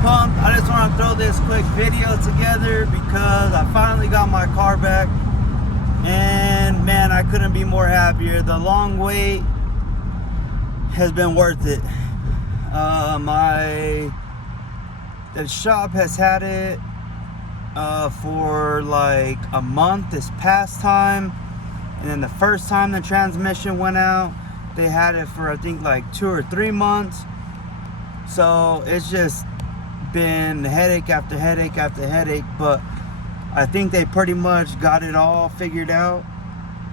pumped. I just want to throw this quick video together because I finally got my car back, and man, I couldn't be more happier. The long wait has been worth it. The shop has had it for like a month this past time, and then the first time the transmission went out, they had it for I think like 2 or 3 months. So it's just been headache after headache after headache, but I think they pretty much got it all figured out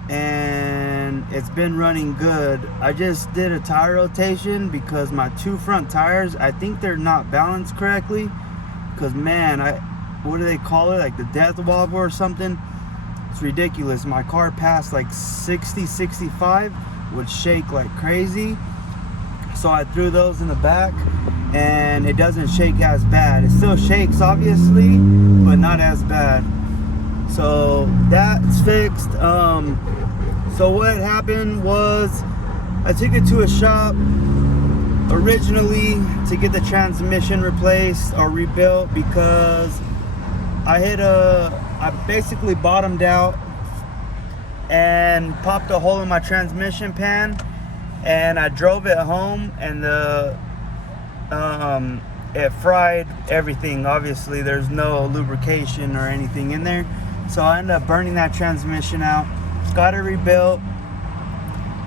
and it's been running good. I just did a tire rotation because my 2 front tires, I think they're not balanced correctly, because man, what do they call it, like the death wobble or something? It's ridiculous. My car passed like 60, 65, would shake like crazy. So I threw those in the back and it doesn't shake as bad. It still shakes obviously, but not as bad. So that's fixed. So what happened was I took it to a shop originally to get the transmission replaced or rebuilt because I basically bottomed out and popped a hole in my transmission pan, and I drove it home, and it fried everything. Obviously there's no lubrication or anything in there, so I ended up burning that transmission out. Got it rebuilt.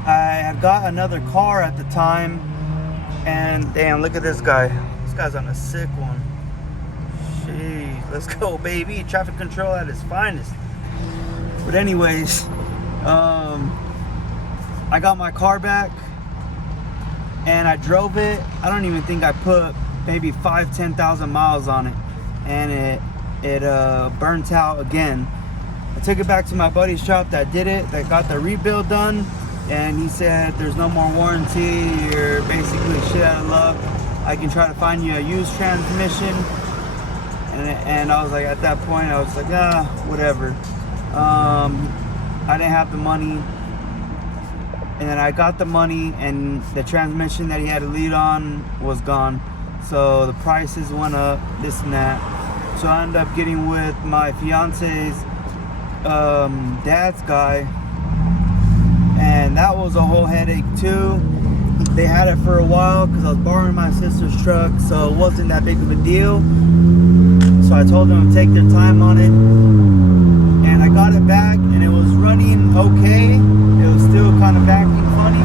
I had got another car at the time, and damn, look at this guy. This guy's on a sick one. Jeez, let's go, baby. Traffic control at its finest. But anyways, I got my car back and I drove it. I don't even think I put maybe 5,000-10,000 miles on it, and it burnt out again. I took it back to my buddy's shop that did it, that got the rebuild done, and he said there's no more warranty, you're basically shit out of luck, I can try to find you a used transmission. And I was like, at that point I was like, whatever. I didn't have the money, and then I got the money and the transmission that he had a lead on was gone, so the prices went up, this and that. So I ended up getting with my fiance's dad's guy, and that was a whole headache too. They had it for a while because I was borrowing my sister's truck, so it wasn't that big of a deal. So I told them to take their time on it, and I got it back and it was running okay. It was still kind of acting funny,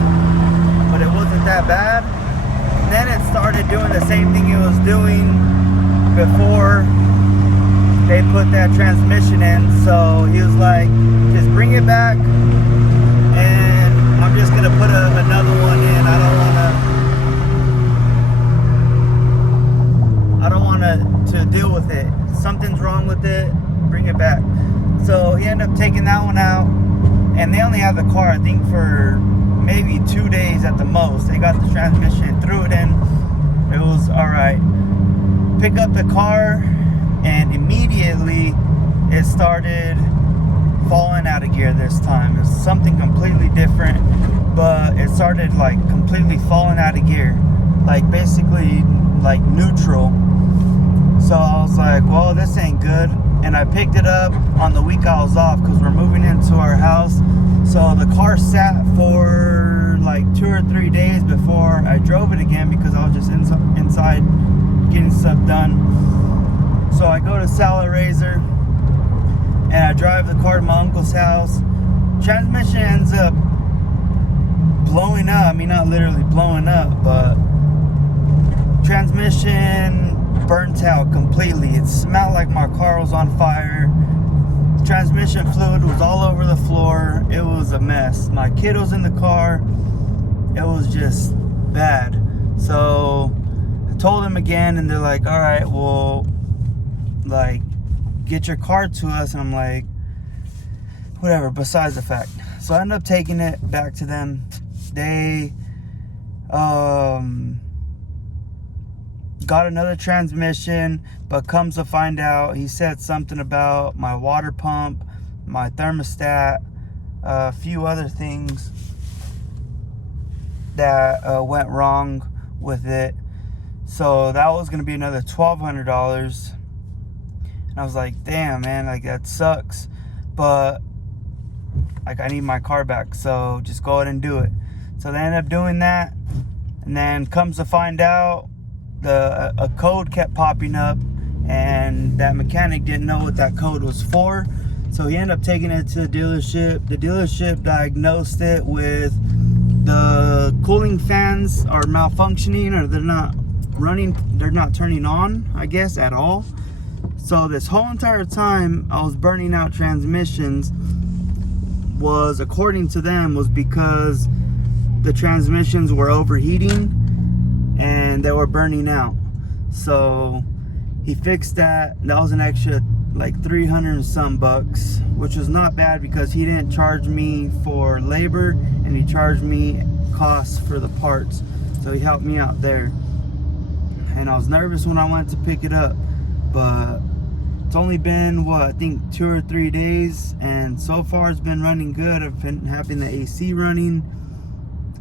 but it wasn't that bad. And then it started doing the same thing it was doing before they put that transmission in. So he was like, just bring it back and I'm just gonna put another one in. I don't want to deal with it. Something's wrong with it, bring it back. So he ended up taking that one out, and they only had the car I think for maybe 2 days at the most. They got the transmission, threw it in, it was alright. Pick up the car and immediately it started falling out of gear this time. It's something completely different, but it started like completely falling out of gear, like basically like neutral. So I was like, well, this ain't good. And I picked it up on the week I was off because we're moving into our house. So the car sat for like 2 or 3 days before I drove it again because I was just inside getting stuff done. So I go to Salad Razor and I drive the car to my uncle's house. Transmission ends up blowing up. I mean, not literally blowing up, but transmission burnt out completely. It smelled like my car was on fire. Transmission fluid was all over the floor. It was a mess. My kid was in the car. It was just bad. So I told them again, and they're like, all right, well, like, get your car to us. And I'm like, whatever, besides the fact. So I ended up taking it back to them. They got another transmission, but comes to find out, he said something about my water pump, my thermostat, a few other things that went wrong with it. So that was gonna be another $1,200. And I was like, damn, man, like that sucks. But like I need my car back, so just go ahead and do it. So they ended up doing that, and then comes to find out, a code kept popping up, and that mechanic didn't know what that code was for. So he ended up taking it to the dealership. The dealership diagnosed it with the cooling fans are malfunctioning, or they're not running, they're not turning on, I guess, at all. So this whole entire time I was burning out transmissions was, according to them, was because the transmissions were overheating and they were burning out. So he fixed that. That was an extra like 300 and some bucks, which was not bad because he didn't charge me for labor and he charged me costs for the parts. So he helped me out there. And I was nervous when I went to pick it up, but it's only been, what, I think 2 or 3 days, and so far it's been running good. I've been having the AC running.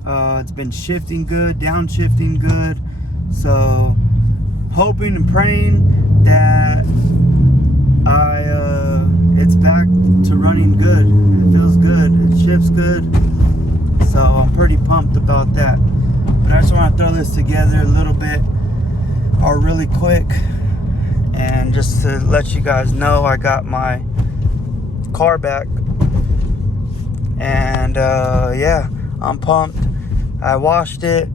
It's been shifting good, downshifting good. So hoping and praying that it's back to running good. It feels good, it shifts good. So I'm pretty pumped about that. But I just want to throw this together a little bit, or really quick, and just to let you guys know I got my car back. And yeah, I'm pumped. I washed it.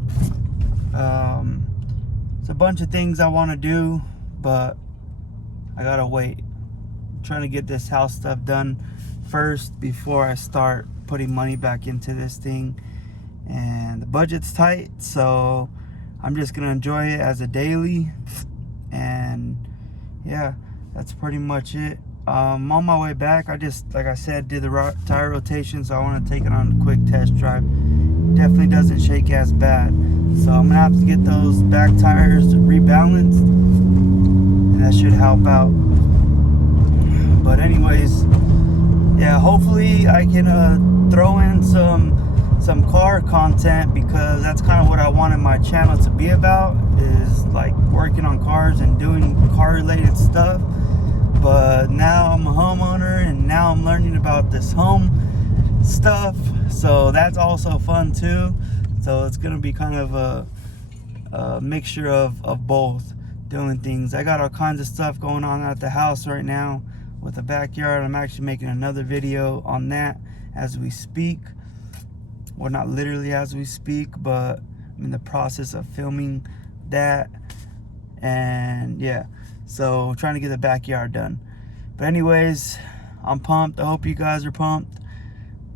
It's a bunch of things I want to do, but I gotta wait. I'm trying to get this house stuff done first before I start putting money back into this thing. And the budget's tight, so I'm just gonna enjoy it as a daily. And yeah, that's pretty much it. I'm on my way back. I just, like I said, did the tire rotation, so I want to take it on a quick test drive. Definitely doesn't shake as bad, so I'm gonna have to get those back tires rebalanced, and that should help out. But anyways, yeah, hopefully I can throw in some car content, because that's kind of what I wanted my channel to be about, is like working on cars and doing car related stuff. But now I'm a homeowner, and now I'm learning about this home stuff, so that's also fun too. So it's gonna be kind of a mixture of both, doing things. I got all kinds of stuff going on at the house right now with the backyard. I'm actually making another video on that as we speak. Well, not literally as we speak, but I'm in the process of filming that. And yeah, so trying to get the backyard done. But anyways, I'm pumped. I hope you guys are pumped.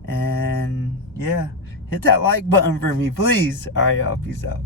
And yeah, hit that like button for me, please. All right, y'all, peace out.